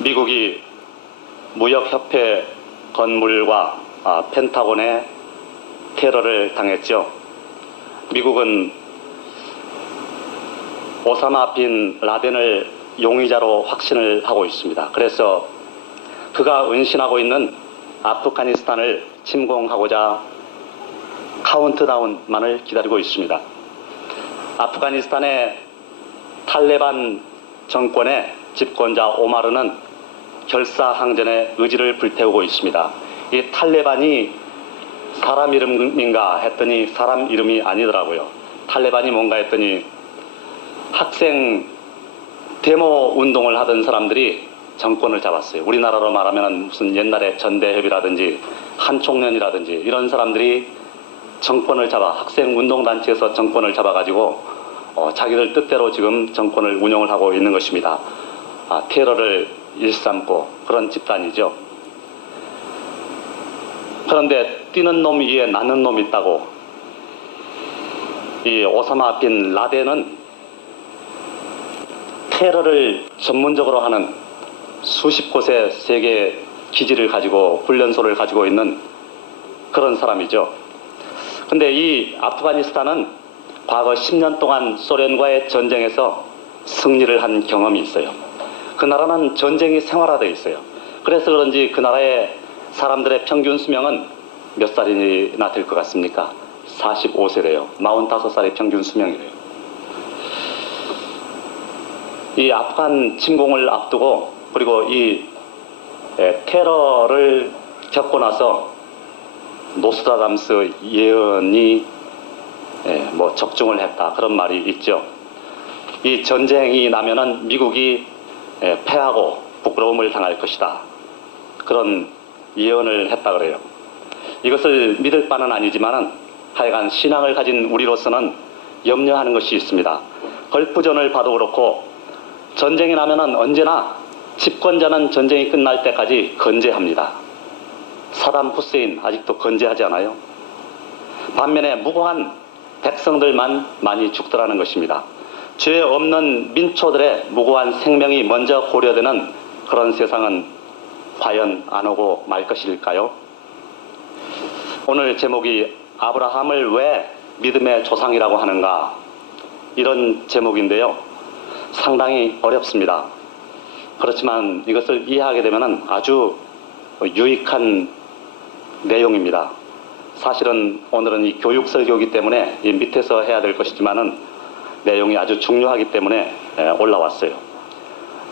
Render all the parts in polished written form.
미국이 무역협회 건물과 펜타곤에 테러를 당했죠. 미국은 오사마 빈 라덴을 용의자로 확신을 하고 있습니다. 그래서 그가 은신하고 있는 아프가니스탄을 침공하고자 카운트다운만을 기다리고 있습니다. 아프가니스탄의 탈레반 정권의 집권자 오마르는 결사항전의 의지를 불태우고 있습니다. 이 탈레반이 사람 이름인가 했더니 사람 이름이 아니더라고요. 탈레반이 뭔가 했더니 학생 데모 운동을 하던 사람들이 정권을 잡았어요. 우리나라로 말하면 무슨 옛날에 전대협이라든지 한총련이라든지 이런 사람들이 정권을 잡아 학생 운동단체에서 정권을 잡아가지고 자기들 뜻대로 지금 정권을 운영을 하고 있는 것입니다. 테러를 일삼고 그런 집단이죠. 그런데 뛰는 놈 위에 나는 놈이 있다고 이 오사마 빈 라덴은 테러를 전문적으로 하는 수십 곳의 세계 기지를 가지고 훈련소를 가지고 있는 그런 사람이죠. 근데 이 아프가니스탄은 과거 10년 동안 소련과의 전쟁에서 승리를 한 경험이 있어요. 그 나라는 전쟁이 생활화되어 있어요. 그래서 그런지 그 나라의 사람들의 평균 수명은 몇 살이나 될 것 같습니까? 45세래요. 45살의 평균 수명이래요. 이 아프간 침공을 앞두고 그리고 이 테러를 겪고 나서 노스트라담스 예언이 뭐 적중을 했다 그런 말이 있죠. 이 전쟁이 나면은 미국이 패하고 부끄러움을 당할 것이다 그런 예언을 했다 그래요. 이것을 믿을 바는 아니지만은 하여간 신앙을 가진 우리로서는 염려하는 것이 있습니다. 걸프전을 봐도 그렇고 전쟁이 나면은 언제나 집권자는 전쟁이 끝날 때까지 건재합니다. 사담 후세인 아직도 건재하지 않아요? 반면에 무고한 백성들만 많이 죽더라는 것입니다. 죄 없는 민초들의 무고한 생명이 먼저 고려되는 그런 세상은 과연 안 오고 말 것일까요? 오늘 제목이 아브라함을 왜 믿음의 조상이라고 하는가 이런 제목인데요. 상당히 어렵습니다. 그렇지만 이것을 이해하게 되면 아주 유익한 내용입니다. 사실은 오늘은 이 교육 설교이기 때문에 이 밑에서 해야 될 것이지만은 내용이 아주 중요하기 때문에 올라왔어요.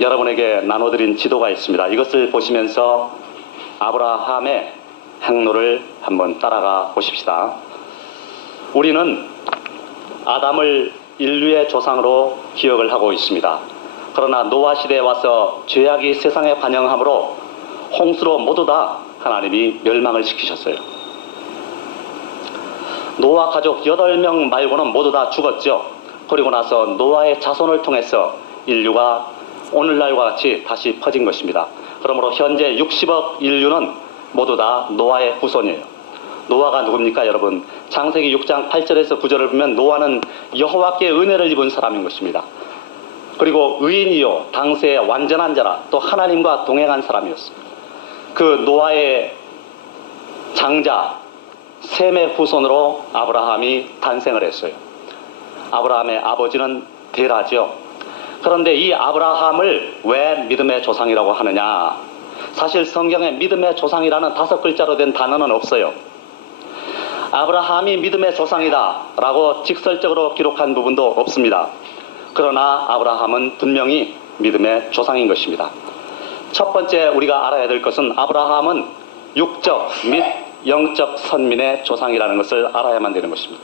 여러분에게 나눠드린 지도가 있습니다. 이것을 보시면서 아브라함의 행로를 한번 따라가 보십시다. 우리는 아담을 인류의 조상으로 기억을 하고 있습니다. 그러나 노아 시대에 와서 죄악이 세상에 반영함으로 홍수로 모두 다 하나님이 멸망을 시키셨어요. 노아 가족 8명 말고는 모두 다 죽었죠. 그리고 나서 노아의 자손을 통해서 인류가 오늘날과 같이 다시 퍼진 것입니다. 그러므로 현재 60억 인류는 모두 다 노아의 후손이에요. 노아가 누굽니까 여러분? 창세기 6장 8절에서 9절을 보면 노아는 여호와께 은혜를 입은 사람인 것입니다. 그리고 의인이요 당세의 완전한 자라 또 하나님과 동행한 사람이었습니다. 그 노아의 장자 셈의 후손으로 아브라함이 탄생을 했어요. 아브라함의 아버지는 데라죠. 그런데 이 아브라함을 왜 믿음의 조상이라고 하느냐? 사실 성경에 믿음의 조상이라는 5글자로 된 단어는 없어요. 아브라함이 믿음의 조상이다 라고 직설적으로 기록한 부분도 없습니다. 그러나 아브라함은 분명히 믿음의 조상인 것입니다. 첫 번째 우리가 알아야 될 것은 아브라함은 육적 및 영적 선민의 조상이라는 것을 알아야만 되는 것입니다.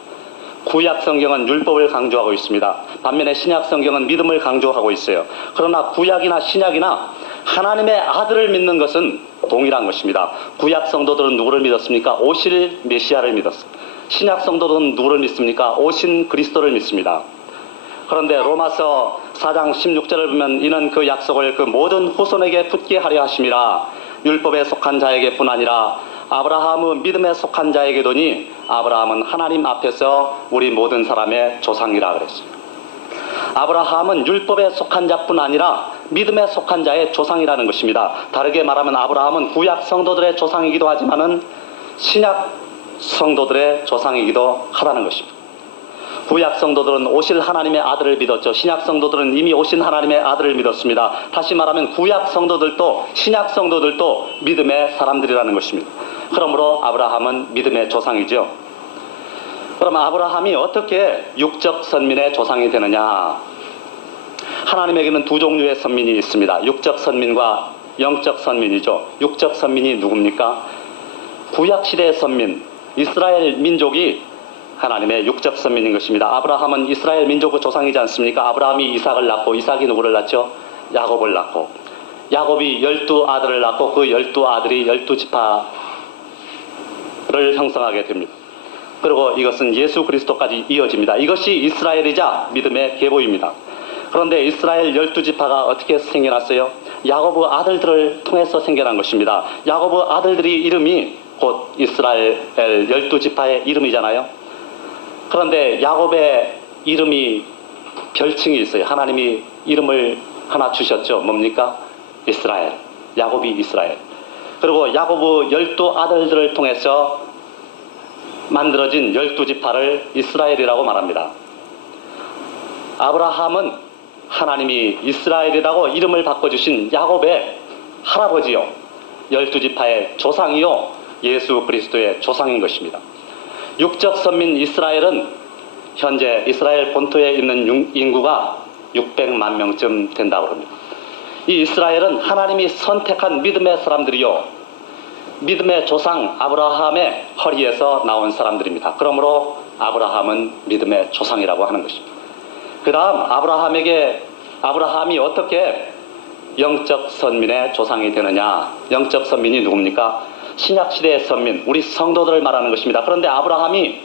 구약 성경은 율법을 강조하고 있습니다. 반면에 신약 성경은 믿음을 강조하고 있어요. 그러나 구약이나 신약이나 하나님의 아들을 믿는 것은 동일한 것입니다. 구약 성도들은 누구를 믿었습니까? 오실 메시아를 믿었습니다. 신약 성도들은 누구를 믿습니까? 오신 그리스도를 믿습니다. 그런데 로마서 4장 16절을 보면 이는 그 약속을 그 모든 후손에게 붙게 하려 하심이라 율법에 속한 자에게뿐 아니라 아브라함은 믿음에 속한 자에게도니 아브라함은 하나님 앞에서 우리 모든 사람의 조상이라 그랬어요. 아브라함은 율법에 속한 자뿐 아니라 믿음에 속한 자의 조상이라는 것입니다. 다르게 말하면 아브라함은 구약 성도들의 조상이기도 하지만은 신약 성도들의 조상이기도 하다는 것입니다. 구약 성도들은 오실 하나님의 아들을 믿었죠. 신약 성도들은 이미 오신 하나님의 아들을 믿었습니다. 다시 말하면 구약 성도들도 신약 성도들도 믿음의 사람들이라는 것입니다. 그러므로 아브라함은 믿음의 조상이죠. 그러면 아브라함이 어떻게 육적 선민의 조상이 되느냐? 하나님에게는 두 종류의 선민이 있습니다. 육적 선민과 영적 선민이죠. 육적 선민이 누굽니까? 구약시대의 선민, 이스라엘 민족이 하나님의 육적 선민인 것입니다. 아브라함은 이스라엘 민족의 조상이지 않습니까? 아브라함이 이삭을 낳고, 이삭이 누구를 낳죠? 야곱을 낳고, 야곱이 12아들을 낳고 그 12아들이 12지파를 형성하게 됩니다. 그리고 이것은 예수 그리스도까지 이어집니다. 이것이 이스라엘이자 믿음의 계보입니다. 그런데 이스라엘 12지파가 어떻게 생겨났어요? 야곱의 아들들을 통해서 생겨난 것입니다. 야곱의 아들들이 이름이 곧 이스라엘 12지파의 이름이잖아요. 그런데 야곱의 이름이 별칭이 있어요. 하나님이 이름을 하나 주셨죠. 뭡니까? 이스라엘. 야곱이 이스라엘. 그리고 야곱의 12아들들을 통해서 만들어진 12지파를 이스라엘이라고 말합니다. 아브라함은 하나님이 이스라엘이라고 이름을 바꿔주신 야곱의 할아버지요, 12지파의 조상이요, 예수 그리스도의 조상인 것입니다. 육적 선민 이스라엘은 현재 이스라엘 본토에 있는 인구가 600만 명쯤 된다고 합니다. 이 이스라엘은 하나님이 선택한 믿음의 사람들이요, 믿음의 조상 아브라함의 허리에서 나온 사람들입니다. 그러므로 아브라함은 믿음의 조상이라고 하는 것입니다. 그 다음 아브라함이 어떻게 영적 선민의 조상이 되느냐? 영적 선민이 누굽니까? 신약시대의 선민, 우리 성도들을 말하는 것입니다. 그런데 아브라함이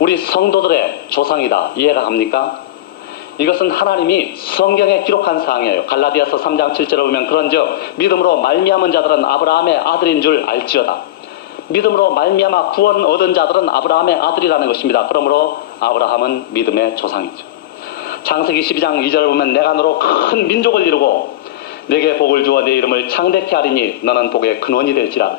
우리 성도들의 조상이다. 이해가 갑니까? 이것은 하나님이 성경에 기록한 사항이에요. 갈라디아서 3장 7절에 보면 그런즉 믿음으로 말미암은 자들은 아브라함의 아들인 줄 알지어다. 믿음으로 말미암아 구원 얻은 자들은 아브라함의 아들이라는 것입니다. 그러므로 아브라함은 믿음의 조상이죠. 창세기 12장 2절을 보면 내가 너로 큰 민족을 이루고 내게 복을 주어 내 이름을 창대케 하리니 너는 복의 근원이 될지라.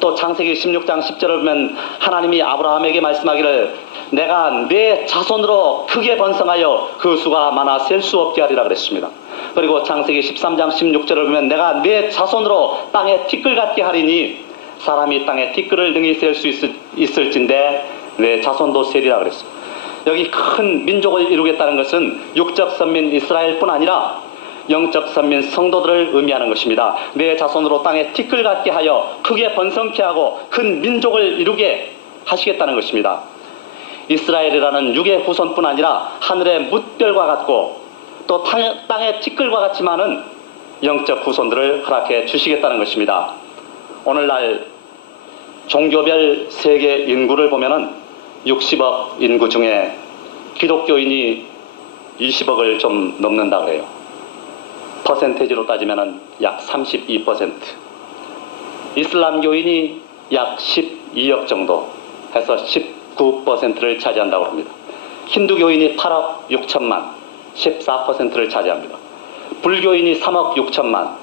또 창세기 16장 10절을 보면 하나님이 아브라함에게 말씀하기를 내가 내 자손으로 크게 번성하여 그 수가 많아 셀 수 없게 하리라 그랬습니다. 그리고 창세기 13장 16절을 보면 내가 내 자손으로 땅에 티끌 같게 하리니 사람이 땅에 티끌을 능히 셀 수 있을진데 내 자손도 세리라 그랬습니다. 여기 큰 민족을 이루겠다는 것은 육적 선민 이스라엘뿐 아니라 영적 선민 성도들을 의미하는 것입니다. 내 자손으로 땅에 티끌 같게 하여 크게 번성케 하고 큰 민족을 이루게 하시겠다는 것입니다. 이스라엘이라는 육의 후손뿐 아니라 하늘의 뭇별과 같고 또 땅의 티끌과 같지만은 영적 후손들을 허락해 주시겠다는 것입니다. 오늘날 종교별 세계 인구를 보면은 60억 인구 중에 기독교인이 20억을 좀 넘는다 그래요. 퍼센테이지로 따지면은 약 32%. 이슬람교인이 약 12억 정도 해서 19%를 차지한다고 합니다. 힌두교인이 8억 6천만, 14%를 차지합니다. 불교인이 3억 6천만,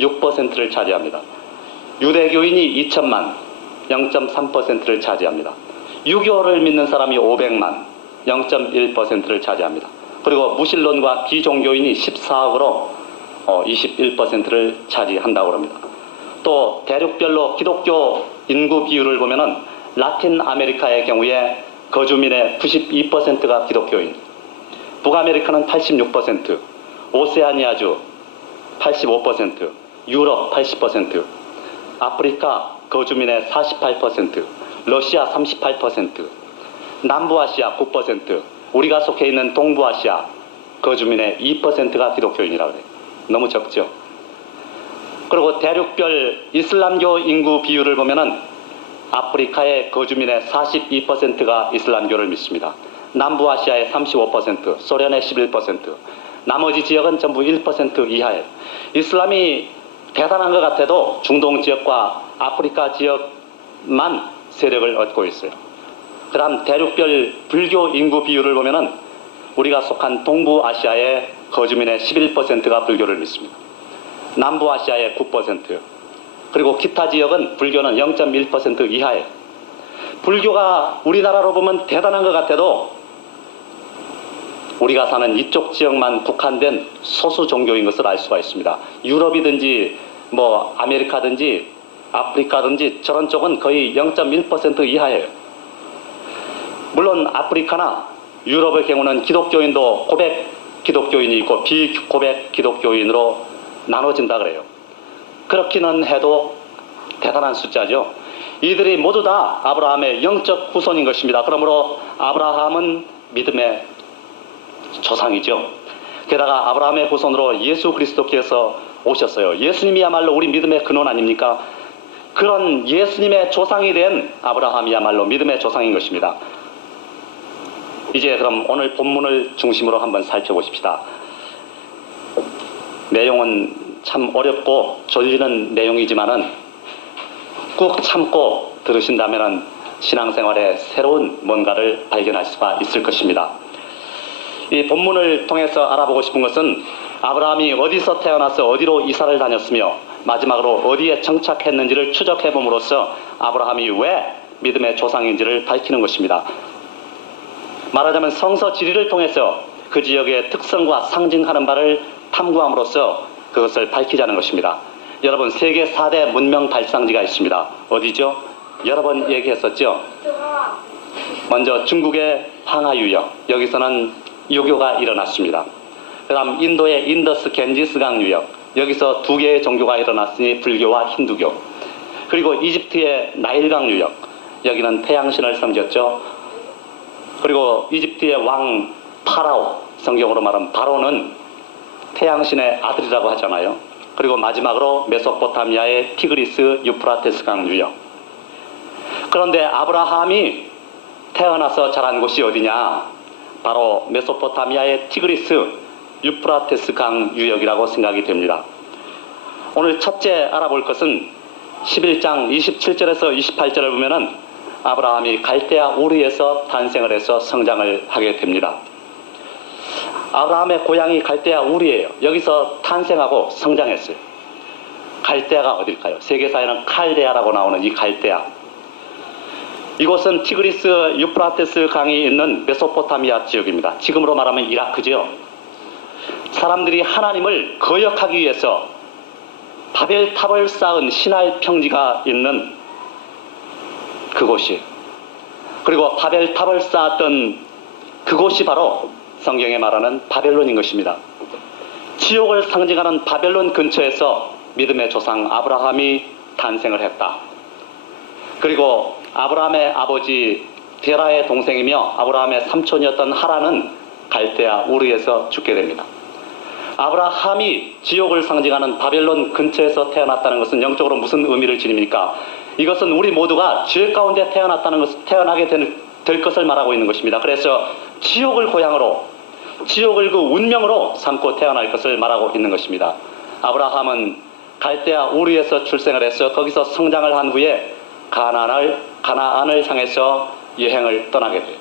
6%를 차지합니다. 유대교인이 2천만, 0.3%를 차지합니다. 유교를 믿는 사람이 500만, 0.1%를 차지합니다. 그리고 무신론과 비종교인이 14억으로 21%를 차지한다고 합니다. 또 대륙별로 기독교 인구 비율을 보면은 라틴 아메리카의 경우에 거주민의 92%가 기독교인, 북아메리카는 86%, 오세아니아주 85%, 유럽 80%, 아프리카 거주민의 48%, 러시아 38%, 남부아시아 9%, 우리가 속해 있는 동부아시아 거주민의 2%가 기독교인이라고 해요. 너무 적죠. 그리고 대륙별 이슬람교 인구 비율을 보면은 아프리카의 거주민의 42%가 이슬람교를 믿습니다. 남부아시아의 35%, 소련의 11%, 나머지 지역은 전부 1% 이하예요. 이슬람이 대단한 것 같아도 중동 지역과 아프리카 지역만 세력을 얻고 있어요. 그 다음 대륙별 불교 인구 비율을 보면은 우리가 속한 동부아시아의 거주민의 11%가 불교를 믿습니다. 남부아시아의 9%, 그리고 기타 지역은 불교는 0.1% 이하예요. 불교가 우리나라로 보면 대단한 것 같아도 우리가 사는 이쪽 지역만 국한된 소수 종교인 것을 알 수가 있습니다. 유럽이든지 뭐 아메리카든지 아프리카든지 저런 쪽은 거의 0.1% 이하예요. 물론 아프리카나 유럽의 경우는 기독교인도 고백 기독교인이 있고 비고백 기독교인으로 나눠진다 그래요. 그렇기는 해도 대단한 숫자죠. 이들이 모두 다 아브라함의 영적 후손인 것입니다. 그러므로 아브라함은 믿음의 조상이죠. 게다가 아브라함의 후손으로 예수 그리스도께서 오셨어요. 예수님이야말로 우리 믿음의 근원 아닙니까? 그런 예수님의 조상이 된 아브라함이야말로 믿음의 조상인 것입니다. 이제 그럼 오늘 본문을 중심으로 한번 살펴보십시다. 내용은 참 어렵고 졸리는 내용이지만은 꾹 참고 들으신다면은 신앙생활에 새로운 뭔가를 발견할 수가 있을 것입니다. 이 본문을 통해서 알아보고 싶은 것은 아브라함이 어디서 태어나서 어디로 이사를 다녔으며 마지막으로 어디에 정착했는지를 추적해 봄으로써 아브라함이 왜 믿음의 조상인지를 밝히는 것입니다. 말하자면 성서 지리를 통해서 그 지역의 특성과 상징하는 바를 탐구함으로써 그것을 밝히자는 것입니다. 여러분, 세계 4대 문명 발상지가 있습니다. 어디죠? 여러 번 얘기했었죠. 먼저 중국의 황하유역, 여기서는 유교가 일어났습니다. 그 다음 인도의 인더스 겐지스강 유역, 여기서 두 개의 종교가 일어났으니 불교와 힌두교. 그리고 이집트의 나일강 유역, 여기는 태양신을 섬겼죠. 그리고 이집트의 왕 파라오, 성경으로 말하면 바로는 태양신의 아들이라고 하잖아요. 그리고 마지막으로 메소포타미아의 티그리스 유프라테스강 유역. 그런데 아브라함이 태어나서 자란 곳이 어디냐? 바로 메소포타미아의 티그리스 유프라테스강 유역이라고 생각이 됩니다. 오늘 첫째 알아볼 것은 11장 27절에서 28절을 보면은 아브라함이 갈대아 우르에서 탄생을 해서 성장을 하게 됩니다. 아브라함의 고향이 갈대아 우르예요. 여기서 탄생하고 성장했어요. 갈대아가 어딜까요? 세계사에는 칼데아라고 나오는 이 갈대아. 이곳은 티그리스 유프라테스 강이 있는 메소포타미아 지역입니다. 지금으로 말하면 이라크죠. 사람들이 하나님을 거역하기 위해서 바벨탑을 쌓은 신할 평지가 있는 그곳이, 그리고 바벨탑을 쌓았던 그곳이 바로 성경에 말하는 바벨론인 것입니다. 지옥을 상징하는 바벨론 근처에서 믿음의 조상 아브라함이 탄생을 했다. 그리고 아브라함의 아버지 데라의 동생이며 아브라함의 삼촌이었던 하란은 갈대아 우르에서 죽게 됩니다. 아브라함이 지옥을 상징하는 바벨론 근처에서 태어났다는 것은 영적으로 무슨 의미를 지닙니까? 이것은 우리 모두가 죄 가운데 태어나게 될 것을 말하고 있는 것입니다. 그래서 지옥을 고향으로, 지옥을 그 운명으로 삼고 태어날 것을 말하고 있는 것입니다. 아브라함은 갈대아 우르에서 출생을 해서 거기서 성장을 한 후에 가나안을 향해서 여행을 떠나게 돼요.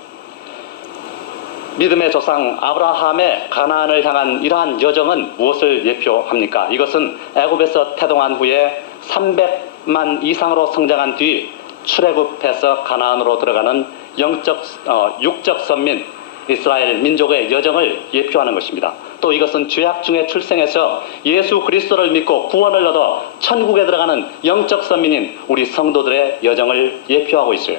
믿음의 조상 아브라함의 가나안을 향한 이러한 여정은 무엇을 예표합니까? 이것은 애굽에서 태동한 후에 300만 이상으로 성장한 뒤 출애굽해서 가나안으로 들어가는 육적 선민 이스라엘 민족의 여정을 예표하는 것입니다. 또 이것은 죄악 중에 출생해서 예수 그리스도를 믿고 구원을 얻어 천국에 들어가는 영적 선민인 우리 성도들의 여정을 예표하고 있어요.